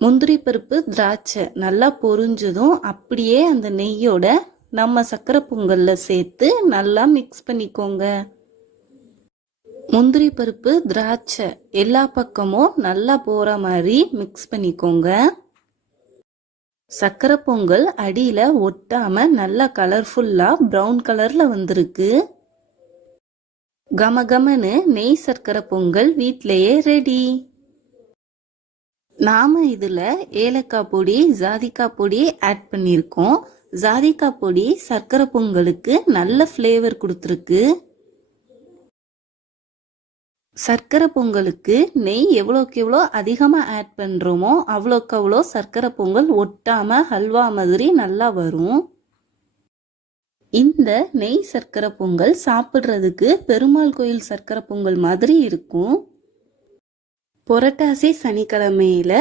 முந்திரி பருப்பு திராட்சை நல்லா பொரிஞ்சதும் அப்படியே அந்த நெய்யோட நம்ம சக்கரை பொங்கல்ல சேர்த்து நல்லா மிக்ஸ் பண்ணிக்கோங்க. முந்திரி பருப்பு திராட்சை எல்லா பக்கமும் நல்லா போற மாதிரி மிக்ஸ் பண்ணிக்கோங்க. சக்கரை பொங்கல் அடியில ஒட்டாம நல்லா கலர்ஃபுல்லா பிரவுன் கலர்ல வந்திருக்கு. கமகமன்னு நெய் சர்க்கரை பொங்கல் வீட்லயே ரெடி. நாம இதுல ஏலக்காய் பொடி ஜாதிக்காய் பொடி ஆட் பண்ணியிருக்கோம். ஜாதிக்காய் பொடி சர்க்கரை பொங்கலுக்கு நல்ல ஃப்ளேவர் கொடுத்துருக்கு. சர்க்கரை பொங்கலுக்கு நெய் எவ்வளோக்கு எவ்வளோ அதிகமாக ஆட் பண்ணுறோமோ அவ்வளோக்கு அவ்வளோ சர்க்கரை பொங்கல் ஒட்டாமல் ஹல்வா மாதிரி நல்லா வரும். இந்த நெய் சர்க்கரை பொங்கல் சாப்பிட்றதுக்கு பெருமாள் கோயில் சர்க்கரை பொங்கல் மாதிரி இருக்கும். புரட்டாசி சனிக்கிழமையில